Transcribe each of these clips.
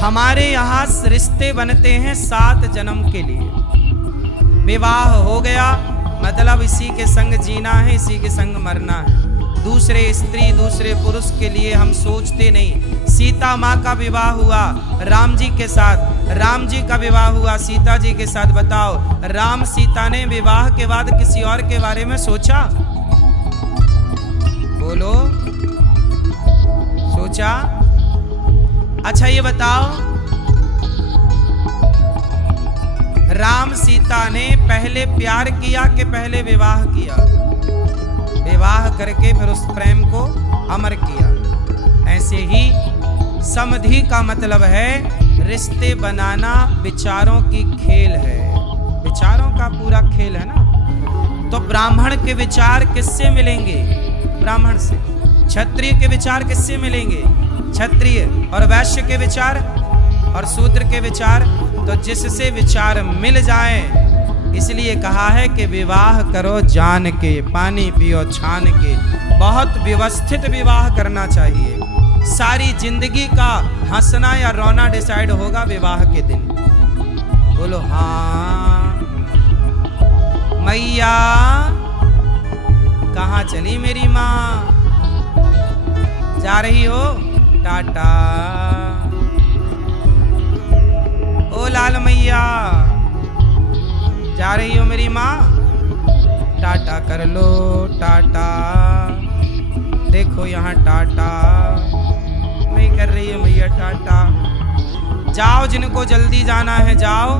हमारे यहाँ रिश्ते बनते हैं 7 जन्म के लिए। विवाह हो गया मतलब इसी के संग जीना है, इसी के संग मरना है। दूसरे स्त्री दूसरे पुरुष के लिए हम सोचते नहीं। सीता माँ का विवाह हुआ राम जी के साथ, राम जी का विवाह हुआ सीता जी के साथ। बताओ राम सीता ने विवाह के बाद किसी और के बारे में सोचा? बोलो, सोचा? अच्छा ये बताओ, राम सीता ने पहले प्यार किया कि पहले विवाह किया? विवाह करके फिर उस प्रेम को अमर किया। ऐसे ही समधि का मतलब है रिश्ते बनाना, विचारों की खेल है। विचारों का पूरा खेल है ना। तो ब्राह्मण के विचार किससे मिलेंगे? ब्राह्मण से। क्षत्रिय के विचार किससे मिलेंगे? क्षत्रिय। और वैश्य के विचार और शूद्र के विचार, तो जिससे विचार मिल जाए। इसलिए कहा है कि विवाह करो जान के, पानी पियो छान के। बहुत व्यवस्थित विवाह करना चाहिए। सारी जिंदगी का हंसना या रोना डिसाइड होगा विवाह के दिन। बोलो हाँ। मैया कहाँ चली मेरी माँ? जा रही हो? टाटा। ओ लाल मैया जा रही हो मेरी माँ? टाटा कर लो, टाटा। देखो यहाँ टाटा नहीं कर रही है मैया, टाटा। जाओ, जिनको जल्दी जाना है जाओ,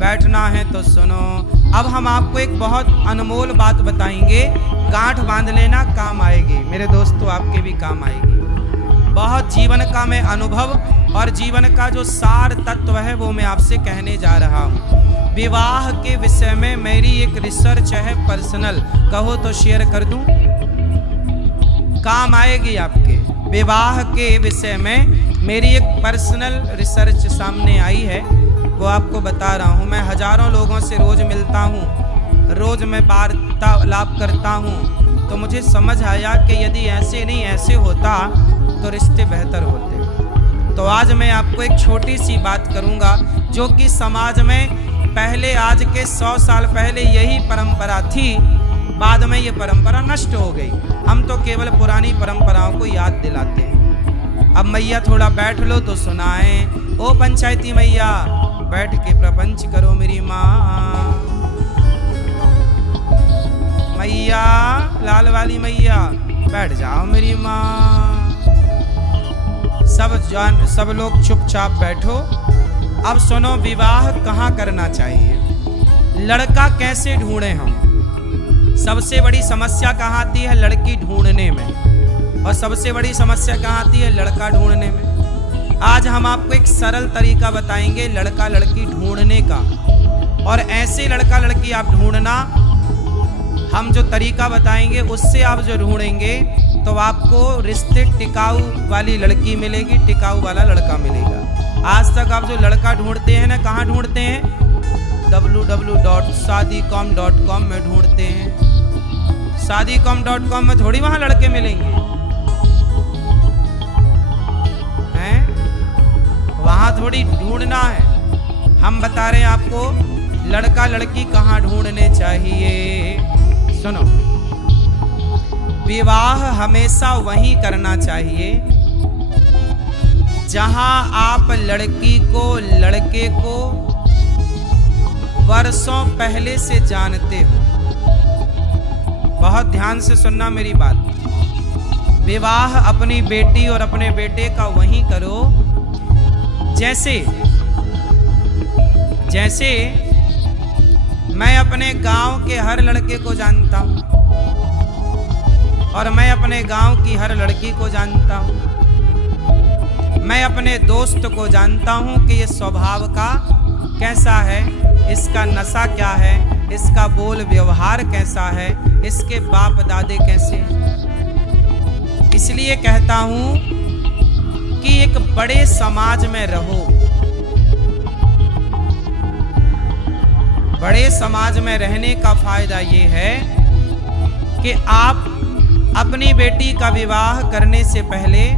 बैठना है तो सुनो। अब हम आपको एक बहुत अनमोल बात बताएंगे, गांठ बांध लेना, काम आएगी मेरे दोस्तों, आपके भी काम आएगी। बहुत जीवन का मैं अनुभव और जीवन का जो सार तत्व है वो मैं आपसे कहने जा रहा हूँ। विवाह के विषय में मेरी एक रिसर्च है पर्सनल, कहो तो शेयर कर दूं, काम आएगी आपके। विवाह के विषय में मेरी एक पर्सनल रिसर्च सामने आई है, वो आपको बता रहा हूँ। मैं हजारों लोगों से रोज मिलता हूँ, रोज मैं वार्तालाप करता हूँ, तो मुझे समझ आया कि यदि ऐसे नहीं ऐसे होता तो रिश्ते बेहतर होते। तो आज मैं आपको एक छोटी सी बात करूँगा जो कि समाज में पहले, आज के 100 साल पहले यही परंपरा थी, बाद में ये परंपरा नष्ट हो गई। हम तो केवल पुरानी परंपराओं को याद दिलाते हैं। अब मैया थोड़ा बैठ लो तो सुनाएं। ओ पंचायती मैया बैठ के प्रपंच करो मेरी माँ। मैया लाल वाली मैया बैठ जाओ मेरी माँ। सब लोग चुपचाप बैठो। अब सुनो, विवाह कहाँ करना चाहिए, लड़का कैसे ढूंढें हम? सबसे बड़ी समस्या कहाँ आती है? लड़की ढूंढने में। और सबसे बड़ी समस्या कहाँ आती है? लड़का ढूंढने में। आज हम आपको एक सरल तरीका बताएंगे लड़का लड़की ढूंढने का। और ऐसे लड़का लड़की आप ढूंढना, हम जो तरीका बताएंगे उससे आप जो ढूंढेंगे तो आपको रिश्ते टिकाऊ वाली लड़की मिलेगी, टिकाऊ वाला लड़का मिलेगा। आज तक आप जो लड़का ढूंढते हैं ना, कहाँ ढूंढते हैं? www.shaadicom.com में ढूंढते हैं। shaadicom.com में थोड़ी वहाँ लड़के मिलेंगे हैं, वहाँ थोड़ी ढूंढना है। हम बता रहे हैं आपको लड़का लड़की कहाँ ढूंढने चाहिए। सुनो, विवाह हमेशा वहीं करना चाहिए जहां आप लड़की को लड़के को वर्षों पहले से जानते हो। बहुत ध्यान से सुनना मेरी बात। विवाह अपनी बेटी और अपने बेटे का वहीं करो जैसे मैं अपने गांव के हर लड़के को जानता हूं और मैं अपने गांव की हर लड़की को जानता हूं। मैं अपने दोस्त को जानता हूं कि ये स्वभाव का कैसा है, इसका नशा क्या है, इसका बोल व्यवहार कैसा है, इसके बाप दादे कैसे हैं। इसलिए कहता हूं कि एक बड़े समाज में रहो। बड़े समाज में रहने का फायदा ये है कि आप अपनी बेटी का विवाह करने से पहले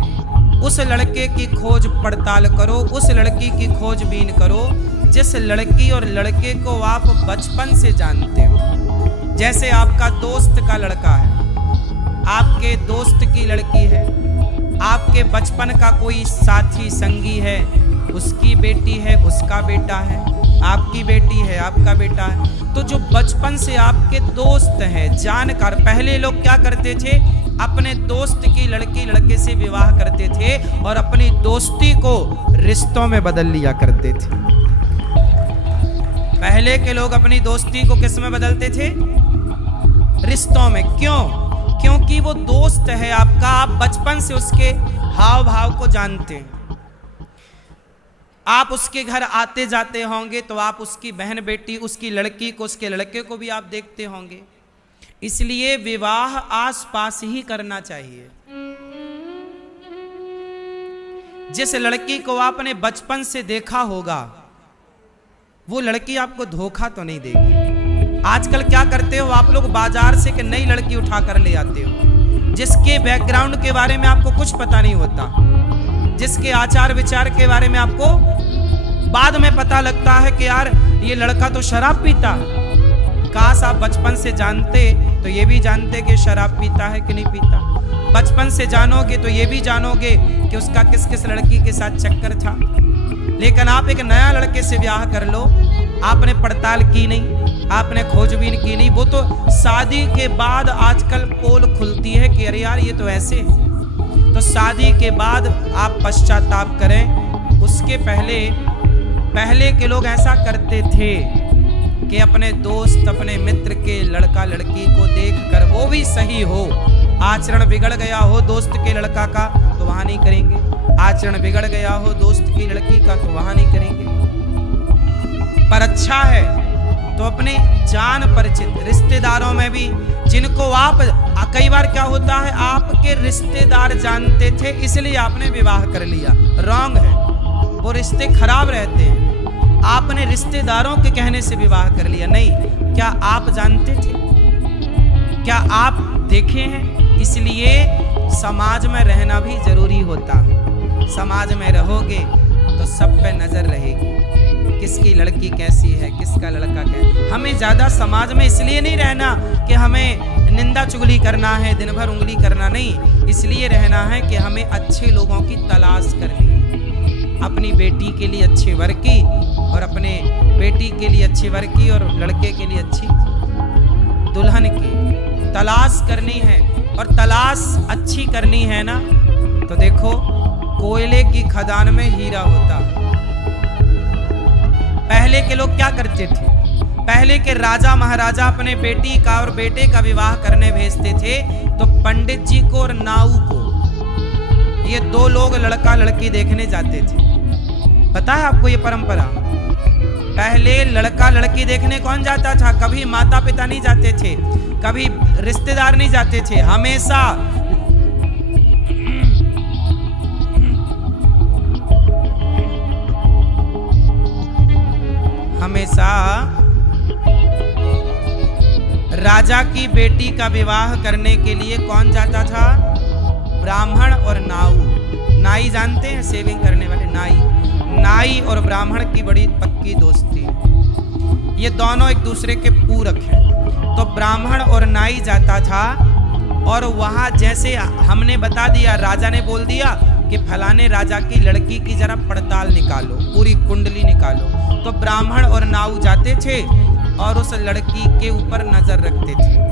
उस लड़के की खोज पड़ताल करो, उस लड़की की खोजबीन करो जिस लड़की और लड़के को आप बचपन से जानते हो। जैसे आपका दोस्त का लड़का है, आपके दोस्त की लड़की है, आपके बचपन का कोई साथी संगी है, उसकी बेटी है, उसका बेटा है, आपकी बेटी है, आपका बेटा है। तो जो बचपन से आपके दोस्त हैं, जानकार, पहले लोग क्या करते थे, अपने दोस्त की लड़की लड़के से विवाह करते थे और अपनी दोस्ती को रिश्तों में बदल लिया करते थे। पहले के लोग अपनी दोस्ती को किस में बदलते थे? रिश्तों में। क्यों? क्योंकि वो दोस्त है आपका, आप बचपन से उसके हाव भाव को जानते हैं। आप उसके घर आते जाते होंगे तो आप उसकी बहन बेटी, उसकी लड़की को, उसके लड़के को भी आप देखते होंगे। इसलिए विवाह आस पास ही करना चाहिए। जिस लड़की को आपने बचपन से देखा होगा वो लड़की आपको धोखा तो नहीं देगी। आजकल क्या करते हो आप लोग, बाजार से एक नई लड़की उठा कर ले आते हो जिसके बैकग्राउंड के बारे में आपको कुछ पता नहीं होता, जिसके आचार विचार के बारे में आपको बाद में पता लगता है कि यार ये लड़का तो शराब पीता है। काश आप बचपन से जानते तो ये भी जानते कि शराब पीता है कि नहीं पीता। बचपन से जानोगे तो ये भी जानोगे कि उसका किस किस लड़की के साथ चक्कर था। लेकिन आप एक नया लड़के से ब्याह कर लो, आपने पड़ताल की नहीं, आपने खोजबीन की नहीं। वो तो शादी के बाद आजकल पोल खुलती है कि अरे यार ये तो ऐसे है। तो शादी के बाद आप पश्चाताप करें। उसके पहले के लोग ऐसा करते थे कि अपने दोस्त, अपने मित्र के लड़का लड़की को देखकर, वो भी सही हो, आचरण बिगड़ गया हो दोस्त के लड़का का तो वहां नहीं करेंगे, आचरण बिगड़ गया हो दोस्त की लड़की का तो वहां नहीं करेंगे। पर अच्छा है तो अपने जान परिचित रिश्तेदारों में भी, जिनको आप, कई बार क्या होता है आपके रिश्तेदार जानते थे इसलिए आपने विवाह कर लिया, रॉन्ग है। वो रिश्ते खराब रहते हैं। आपने रिश्तेदारों के कहने से विवाह कर लिया, नहीं। क्या आप जानते थे? क्या आप देखे हैं? इसलिए समाज में रहना भी जरूरी होता है। समाज में रहोगे तो सब पे नजर रहेगी, किसकी लड़की कैसी है, किसका लड़का कैसा। हमें ज्यादा समाज में इसलिए नहीं रहना कि हमें निंदा चुगली करना है, दिन भर उंगली करना, नहीं। इसलिए रहना है कि हमें अच्छे लोगों की तलाश करनी है। अपनी बेटी के लिए अच्छे वर की और अपने बेटी के लिए अच्छे वर की और लड़के के लिए अच्छी दुल्हन की तलाश करनी है। और तलाश अच्छी करनी है ना तो देखो, कोयले की खदान में हीरा होता है। पहले के लोग क्या करते थे? पहले के राजा महाराजा अपने बेटी का और बेटे का विवाह करने भेजते थे तो पंडित जी को और नाऊ को, ये दो लोग लड़का लड़की देखने जाते थे। पता है आपको ये परंपरा? पहले लड़का लड़की देखने कौन जाता था? कभी माता पिता नहीं जाते थे, कभी रिश्तेदार नहीं जाते थे, हमेशा राजा की बेटी का विवाह करने के लिए कौन जाता था? ब्राह्मण और नाऊ। नाई जानते हैं, सेविंग करने वाले नाई। नाई और ब्राह्मण की बड़ी पक्की दोस्ती, ये दोनों एक दूसरे के पूरक हैं। तो ब्राह्मण और नाई जाता था और वहां जैसे हमने बता दिया, राजा ने बोल दिया कि फलाने राजा की लड़की की जरा पड़ताल निकालो, पूरी कुंडली निकालो। तो ब्राह्मण और नाऊ जाते थे और उस लड़की के ऊपर नजर रखते थे,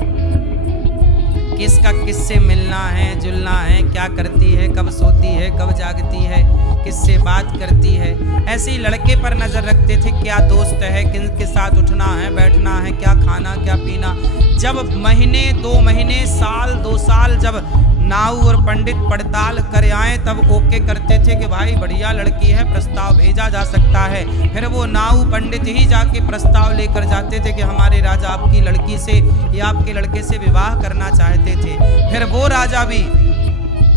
किसका किससे मिलना है, जुलना है, क्या करती है, कब सोती है, कब जागती है, किससे बात करती है। ऐसे ही लड़के पर नजर रखते थे, क्या दोस्त है, किन के साथ उठना है, बैठना है, क्या खाना, क्या पीना। जब महीने, 2 महीने, साल, 2 साल जब नाऊ और पंडित पड़ताल कर आए तब ओके करते थे कि भाई बढ़िया लड़की है, प्रस्ताव भेजा जा सकता है। फिर वो नाऊ पंडित ही जाके प्रस्ताव लेकर जाते थे कि हमारे राजा आपकी लड़की से या आपके लड़के से विवाह करना चाहते थे। फिर वो राजा भी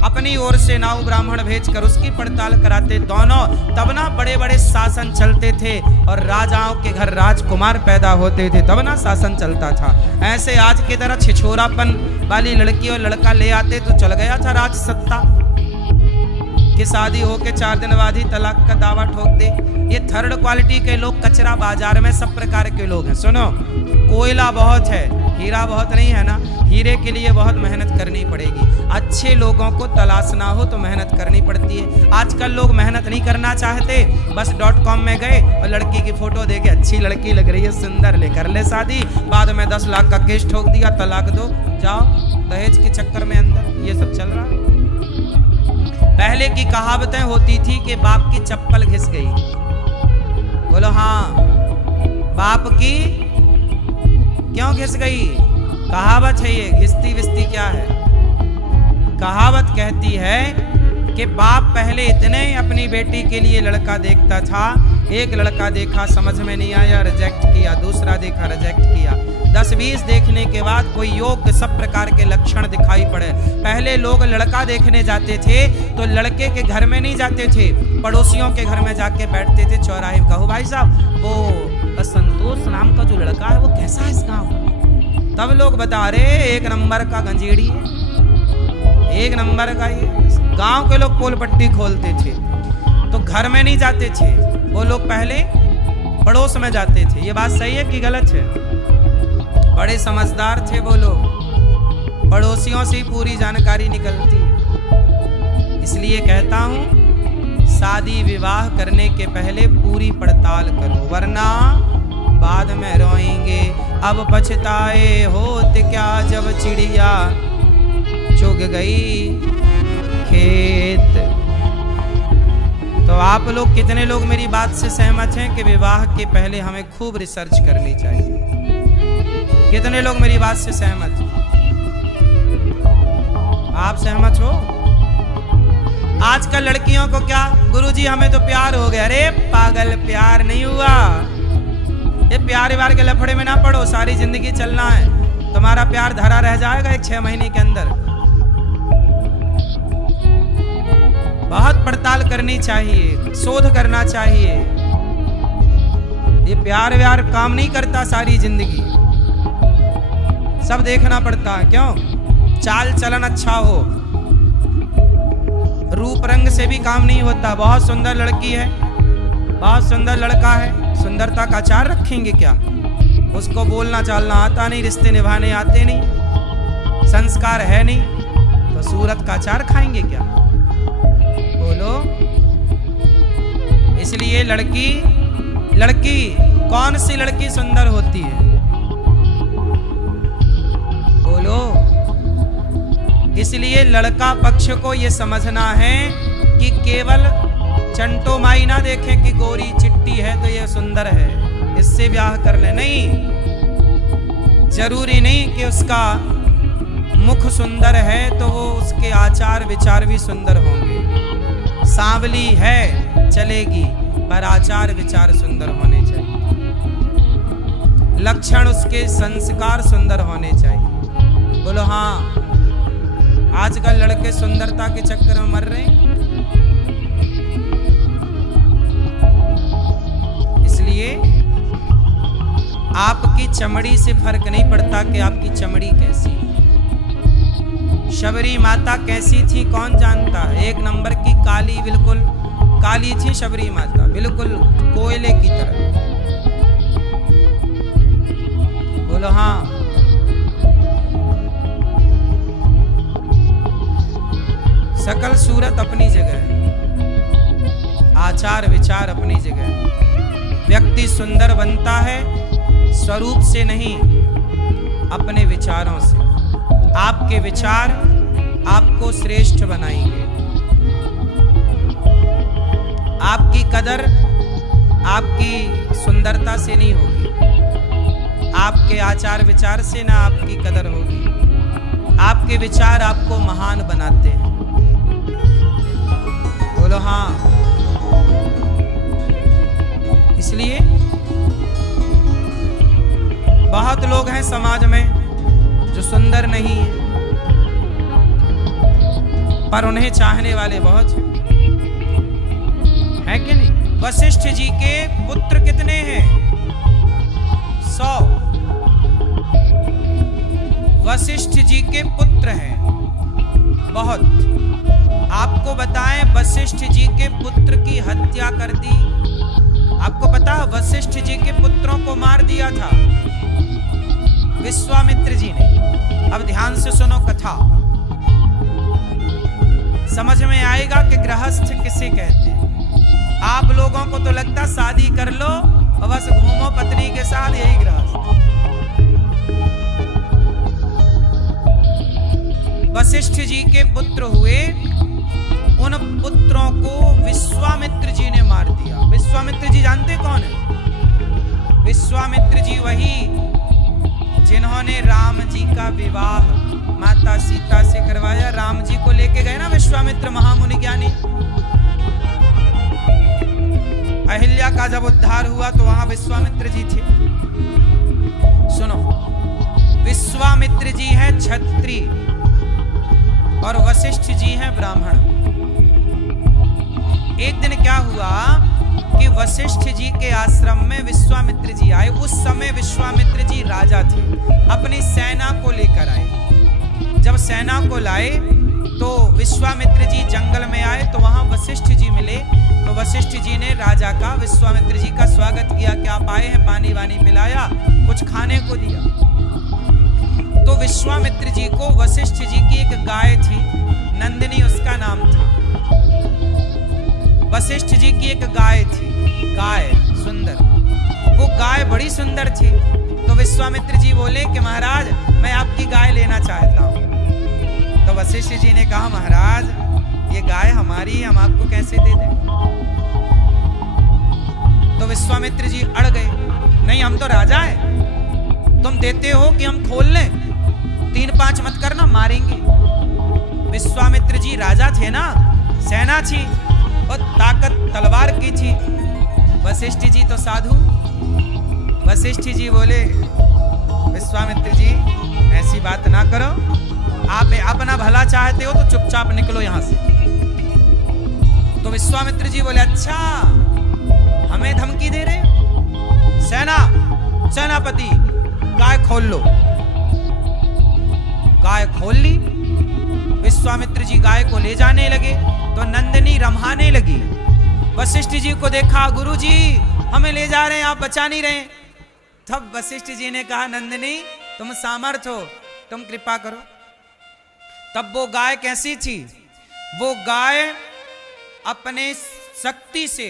अपनी ओर से नाऊ ब्राह्मण भेजकर उसकी पड़ताल कराते। दोनों तब ना बड़े बड़े शासन चलते थे और राजाओं के घर राजकुमार पैदा होते थे, तब ना शासन चलता था। ऐसे आज की तरह छिछोरापन वाली लड़की और लड़का ले आते तो चल गया था राज सत्ता। कि शादी होके 4 दिन बाद ही तलाक का दावा ठोक दे। ये थर्ड क्वालिटी के लोग कचरा बाजार में सब प्रकार के लोग हैं। सुनो, कोयला बहुत है, हीरा बहुत नहीं है ना। हीरे के लिए बहुत मेहनत करनी पड़ेगी। अच्छे लोगों को तलाशना हो तो मेहनत करनी पड़ती है। आजकल लोग मेहनत नहीं करना चाहते, बस .com में गए और लड़की की फोटो देके अच्छी लड़की लग रही है, सुंदर, ले कर ले शादी, बाद में 10 लाख का केस ठोक दिया, तलाक दो, जाओ, दहेज के चक्कर में अंदर ये सब चल रहा है। पहले की कहावतें होती थी कि बाप की चप्पल घिस गई। बोलो हाँ, बाप की क्यों घिस गई? कहावत है ये, घिसती विस्ती क्या है? कहावत कहती है कि बाप पहले इतने अपनी बेटी के लिए लड़का देखता था, एक लड़का देखा समझ में नहीं आया, रिजेक्ट किया, दूसरा देखा रिजेक्ट किया, 10-20 देखने के बाद कोई योग्य सब प्रकार के लक्षण दिखाई पड़े। पहले लोग लड़का देखने जाते थे तो लड़के के घर में नहीं जाते थे, पड़ोसियों के घर में जाके बैठते थे चौराहे में, कहो भाई साहब वो संतोष नाम का जो लड़का है वो कैसा है इस गाँव? तब लोग बता रहे 1 नंबर का गंजेड़ी है, 1 नंबर का। ये गांव के लोग पोल पट्टी खोलते थे तो घर में नहीं जाते थे, वो लोग पहले पड़ोस में जाते थे। ये बात सही है कि गलत है? बड़े समझदार थे वो लोग, पड़ोसियों से ही पूरी जानकारी निकलती है। इसलिए कहता हूं, शादी विवाह करने के पहले पूरी पड़ताल करो, वरना बाद में रोएंगे। अब पछताए होत क्या जब चिड़िया चुग गई खेत। तो आप लोग कितने लोग मेरी बात से सहमत हैं कि विवाह के पहले हमें खूब रिसर्च करनी चाहिए? कितने लोग मेरी बात से सहमत हैं? आप सहमत हो? आजकल लड़कियों को क्या, गुरुजी हमें तो प्यार हो गया। अरे पागल, प्यार नहीं हुआ। ये प्यार व्यार के लफड़े में ना पड़ो, सारी जिंदगी चलना है। तुम्हारा प्यार धरा रह जाएगा 1-6 महीने के अंदर। बहुत पड़ताल करनी चाहिए, शोध करना चाहिए। ये प्यार व्यार काम नहीं करता सारी जिंदगी, सब देखना पड़ता है। क्यों? चाल चलन अच्छा हो, रूप रंग से भी काम नहीं होता। बहुत सुंदर लड़की है, बहुत सुंदर लड़का है, सुंदरता का आचार रखेंगे क्या? उसको बोलना चालना आता नहीं, रिश्ते निभाने आते नहीं, संस्कार है नहीं, तो सूरत का आचार खाएंगे क्या? बोलो। इसलिए लड़की कौन सी लड़की सुंदर होती है? बोलो। इसलिए लड़का पक्ष को यह समझना है कि केवल चंटो माई ना देखे कि गोरी चिट्टी है तो ये सुंदर है, इससे ब्याह कर ले। नहीं, जरूरी नहीं कि उसका मुख सुंदर है तो वो उसके आचार विचार भी सुंदर होंगे। सांवली है चलेगी, पर आचार विचार सुंदर होने चाहिए, लक्षण उसके संस्कार सुंदर होने चाहिए। बोलो हाँ। आजकल लड़के सुंदरता के चक्कर में मर रहे हैं। इसलिए आपकी चमड़ी से फर्क नहीं पड़ता कि आपकी चमड़ी कैसी है। शबरी माता कैसी थी कौन जानता? 1 नंबर की काली, बिल्कुल काली थी शबरी माता, बिल्कुल कोयले की तरह। बोलो हाँ। सकल सूरत अपनी जगह है, आचार विचार अपनी जगह है। व्यक्ति सुंदर बनता है स्वरूप से नहीं, अपने विचारों से। आपके विचार आपको श्रेष्ठ बनाएंगे। आपकी कदर आपकी सुंदरता से नहीं होगी, आपके आचार विचार से ना आपकी कदर होगी। आपके विचार आपको महान बनाते हैं। बोलो हाँ। इसलिए बहुत लोग हैं समाज में जो सुंदर नहीं है, पर उन्हें चाहने वाले बहुत हैं, कि नहीं? वशिष्ठ जी के पुत्र कितने हैं? 100। वशिष्ठ जी के पुत्र हैं बहुत। आपको बताएं वशिष्ठ जी के पुत्र की हत्या कर दी। आपको पता वशिष्ठ जी के पुत्रों को मार दिया था विश्वामित्र जी ने। अब ध्यान से सुनो कथा, समझ में आएगा कि गृहस्थ किसे कहते हैं। आप लोगों को तो लगता शादी कर लो और बस घूमो पत्नी के साथ, यही गृहस्थ। वशिष्ठ जी के पुत्र हुए, उन पुत्रों को विश्वामित्र जी ने मार दिया। विश्वामित्र जी जानते कौन है? विश्वामित्र जी वही जिन्होंने राम जी का विवाह माता सीता से करवाया। राम जी को लेके गए ना विश्वामित्र महामुनि ज्ञानी। अहिल्या का जब उद्धार हुआ तो वहां विश्वामित्र जी थे। सुनो, विश्वामित्र जी हैं क्षत्रिय और वशिष्ठ जी हैं ब्राह्मण। एक दिन क्या हुआ कि वशिष्ठ जी के आश्रम में विश्वामित्र जी आए। उस समय विश्वामित्र जी राजा थे, अपनी सेना को लेकर आए। जब सेना को लाए तो विश्वामित्र जी जंगल में आए तो वहां वशिष्ठ जी मिले। तो वशिष्ठ जी ने राजा का, विश्वामित्र जी का स्वागत किया कि आप आए हैं, पानी वानी पिलाया, कुछ खाने को दिया। तो विश्वामित्र जी को वशिष्ठ जी की एक गाय थी, नंदिनी उसका नाम था। वशिष्ठ जी की एक गाय थी, गाय सुंदर, वो गाय बड़ी सुंदर थी। तो विश्वामित्र जी बोले कि महाराज मैं आपकी गाय लेना चाहता हूं। तो वशिष्ठ जी ने कहा महाराज ये गाय हमारी है, हम आपको कैसे दे दें। तो विश्वामित्र जी अड़ गए, नहीं हम तो राजा हैं, तुम देते हो कि हम खोल लें, 3-5 मत करना, मारेंगे। विश्वामित्र जी राजा थे ना, सेना थी और ताकत तलवार की थी। वशिष्ठ जी तो साधु। वशिष्ठ जी बोले विश्वामित्र जी ऐसी बात ना करो, आप अपना भला चाहते हो तो चुपचाप निकलो यहां से। तो विश्वामित्र जी बोले अच्छा हमें धमकी दे रहे, सेनापति गाय खोल लो। गाय खोल ली। विश्वामित्र जी गाय को ले जाने लगे तो नंदिनी रम्हाने लगी। वशिष्ठ जी को देखा, गुरु जी हमें ले जा रहे हैं, आप बचा नहीं रहे। तब वशिष्ठ जी ने कहा नंदिनी तुम सामर्थ हो, तुम कृपा करो। तब वो गाय कैसी थी? वो गाय अपने शक्ति से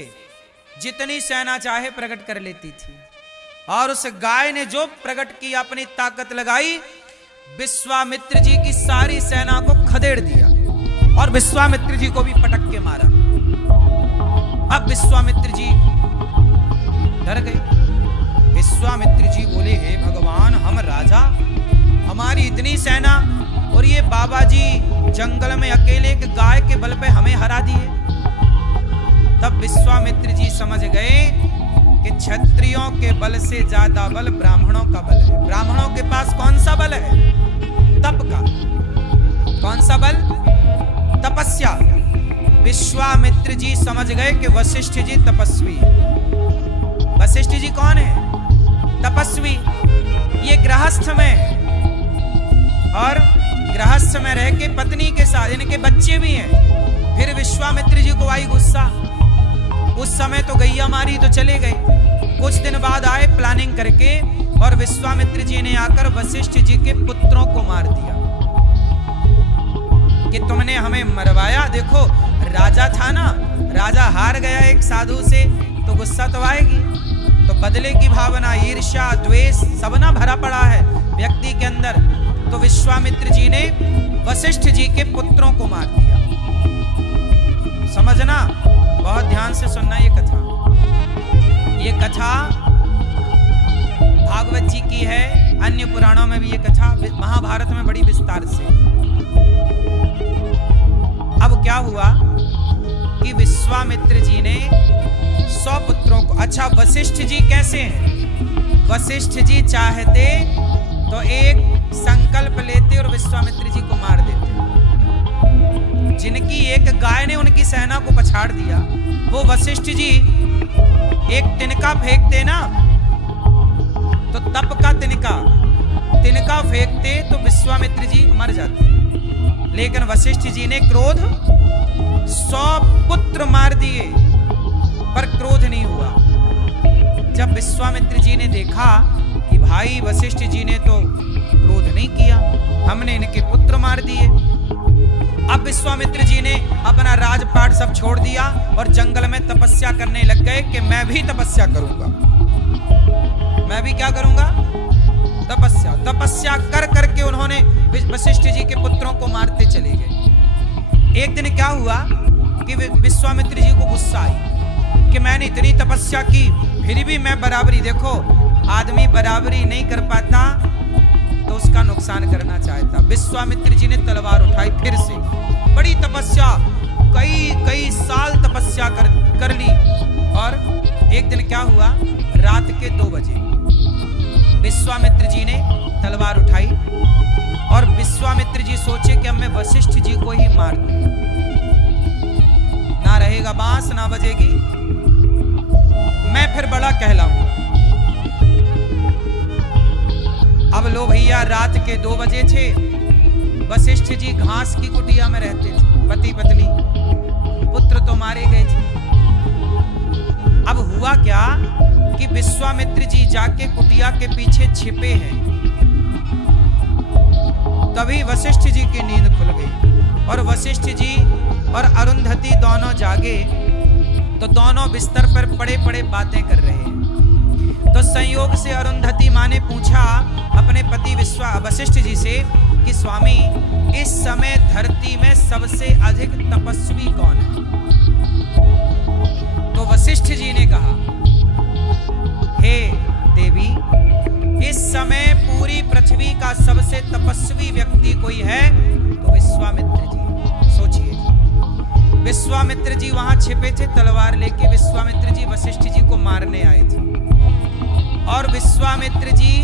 जितनी सेना चाहे प्रकट कर लेती थी और उस गाय ने जो प्रकट की, अपनी ताकत लगाई, विश्वामित्र जी की सारी सेना को खदेड़ दिया और विश्वामित्र जी को भी पटक के मारा। अब विश्वामित्र जी डर गए। विश्वामित्र जी बोले हे भगवान, हम राजा, हमारी इतनी सेना और ये बाबा जी जंगल में अकेले एक गाय के बल पे हमें हरा दिए। तब विश्वामित्र जी समझ गए कि क्षत्रियों के बल से ज्यादा बल ब्राह्मणों का बल है। ब्राह्मणों के पास कौन सा बल है? तप का। कौन सा बल? तपस्या। विश्वामित्र जी समझ गए कि वशिष्ठ जी तपस्वी। वशिष्ठ जी कौन है? तपस्वी। ये गृहस्थ में और गृहस्थ में रह के पत्नी के साथ, इनके बच्चे भी हैं। फिर विश्वामित्र जी को आई गुस्सा। उस समय तो गैया मारी तो चले गए। कुछ दिन बाद आए प्लानिंग करके और विश्वामित्र जी ने आकर वशिष्ठ जी के पुत्रों को मार दिया कि तुमने हमें मरवाया। देखो राजा था ना, राजा हार गया एक साधु से तो गुस्सा तो आएगी, तो बदले की भावना, ईर्ष्या, द्वेष सब ना भरा पड़ा है व्यक्ति के अंदर। तो विश्वामित्र जी ने वशिष्ठ जी के पुत्रों को मार दिया। समझना, बहुत ध्यान से सुनना ये कथा। ये कथा भागवत जी की है, अन्य पुराणों में भी ये कथा, महाभारत में बड़ी विस्तार से। अब क्या हुआ कि विश्वामित्र जी ने 100 पुत्रों को, अच्छा वशिष्ठ जी कैसे हैं? वशिष्ठ जी चाहते तो एक संकल्प लेते और विश्वामित्र जी को मार देते। जिनकी एक गाय ने उनकी सेना को पछाड़ दिया, वो वशिष्ठ जी एक तिनका फेंकते ना, तो तप का तिनका फेंकते तो विश्वामित्र जी मर जाते। लेकिन वशिष्ठ जी ने क्रोध 100 पुत्र मार दिए पर क्रोध नहीं हुआ। जब विश्वामित्र जी ने देखा कि भाई वशिष्ठ जी ने तो क्रोध नहीं किया, हमने इनके पुत्र मार दिए। अब विश्वामित्र जी ने अपना राजपाट सब छोड़ दिया और जंगल में तपस्या करने लग गए कि मैं भी तपस्या करूंगा। मैं भी क्या करूंगा? तपस्या। तपस्या कर करके उन्होंने वशिष्ठ जी के पुत्रों को मारते चले गए। एक दिन क्या हुआ कि विश्वामित्र जी को गुस्सा आई कि मैंने इतनी तपस्या की फिर भी मैं बराबरी, देखो आदमी बराबरी नहीं कर पाता तो उसका नुकसान करना चाहता। विश्वामित्र जी ने तलवार उठाई फिर से, बड़ी तपस्या, कई साल तपस्या कर ली। और एक दिन क्या हुआ, रात के 2 बजे विश्वामित्र जी ने तलवार उठाई और विश्वामित्र जी सोचे कि अब मैं वशिष्ठ जी को ही मार दूं, ना रहेगा बांस ना बजेगी, मैं फिर बड़ा कहलाऊंगा। अब लो भैया, रात के 2 बजे थे, वशिष्ठ जी घास की कुटिया में रहते थे, पति पत्नी, पुत्र तो मारे गए थे। अब हुआ क्या कि विश्वामित्र जी जाके कुटिया के पीछे छिपे हैं। तभी वशिष्ठ जी की नींद खुल गई और वशिष्ठ जी और अरुंधति दोनों जागे तो दोनों बिस्तर पर पड़े पड़े बातें कर रहे हैं। तो संयोग से अरुंधति माँ ने पूछा अपने पति वशिष्ठ जी से कि स्वामी, इस समय धरती में सबसे अधिक तपस्वी कौन है? तो वशिष्ठ जी ने कहा, हे देवी, इस समय पूरी पृथ्वी का सबसे तपस्वी व्यक्ति कोई है तो विश्वामित्र जी। सोचिए, विश्वामित्र जी वहां छिपे थे तलवार लेके, विश्वामित्र जी वशिष्ठ जी को मारने आए थे और विश्वामित्र जी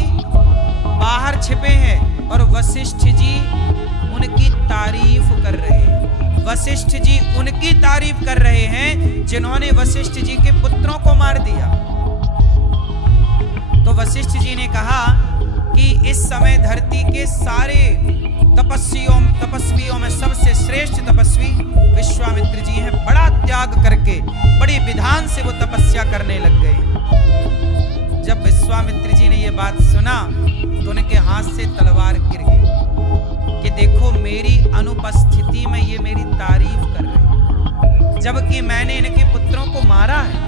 बाहर छिपे हैं और वशिष्ठ जी उनकी तारीफ कर रहे हैं। वशिष्ठ जी उनकी तारीफ कर रहे हैं जिन्होंने वशिष्ठ जी के पुत्रों को मार दिया। तो वशिष्ठ जी ने कहा कि इस समय धरती के सारे तपस्वियों में सबसे श्रेष्ठ तपस्वी विश्वामित्र जी हैं। बड़ा त्याग करके बड़ी विधान से वो तपस्या करने लग गए। जब विश्वामित्र जी ने ये बात सुना तो उनके हाथ से तलवार गिर गई कि देखो, मेरी अनुपस्थिति में ये मेरी तारीफ कर रहे हैं, जबकि मैंने इनके पुत्रों को मारा है।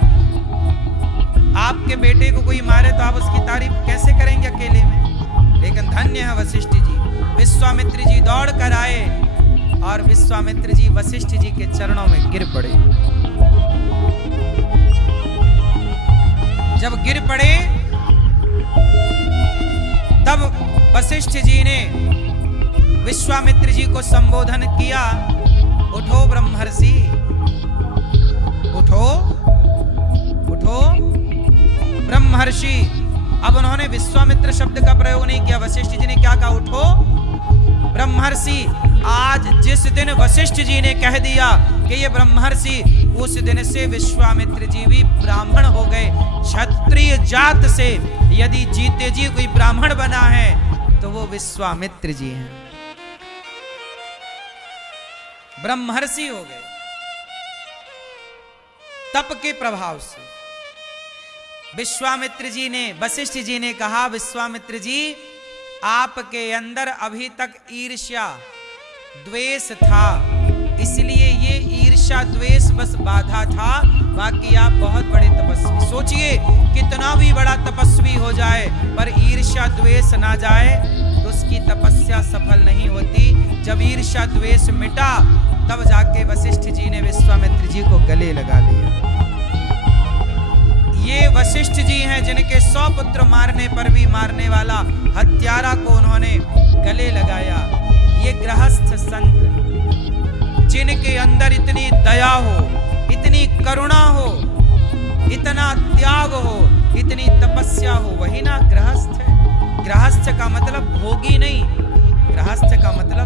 आपके बेटे को कोई मारे तो आप उसकी तारीफ कैसे करेंगे अकेले में? लेकिन धन्य है वशिष्ठ जी, विश्वामित्र जी दौड़ कर आए और विश्वामित्र जी वशिष्ठ जी के चरणों में गिर पड़े। जब गिर पड़े तब वशिष्ठ जी ने विश्वामित्र जी को संबोधन किया, उठो ब्रह्मर्षि, उठो उठो ब्रह्मर्षि। अब उन्होंने विश्वामित्र शब्द का प्रयोग नहीं किया, वशिष्ठ जी ने क्या कहा, उठो ब्रह्मर्षि। आज जिस दिन वशिष्ठ जी ने कह दिया कि ये ब्रह्मर्षि, उस दिन से विश्वामित्र जी भी ब्राह्मण हो गए। क्षत्रिय जात से यदि जीते जी कोई ब्राह्मण बना है तो वो विश्वामित्र जी हैं, ब्रह्मर्षि हो गए तप के प्रभाव से। विश्वामित्र जी ने, वशिष्ठ जी ने कहा, विश्वामित्र जी, आपके अंदर अभी तक ईर्ष्या द्वेष था, इसलिए ये ईर्ष्या द्वेष बस बाधा था, बाकी आप बहुत बड़े तपस्वी। सोचिए, कितना भी बड़ा तपस्वी हो जाए पर ईर्ष्या द्वेष ना जाए तो उसकी तपस्या सफल नहीं होती। जब ईर्ष्या द्वेष मिटा तब जाके वशिष्ठ जी ने विश्वामित्र जी को गले लगा लिया। ये वशिष्ठ जी हैं जिनके 100 पुत्र मारने पर भी मारने वाला हत्यारा को उन्होंने गले लगाया। ये गृहस्थ संत जिनके अंदर इतनी दया हो, इतनी करुणा हो, इतना त्याग हो, इतनी तपस्या हो, वही ना गृहस्थ है। गृहस्थ का मतलब भोगी नहीं, गृहस्थ का मतलब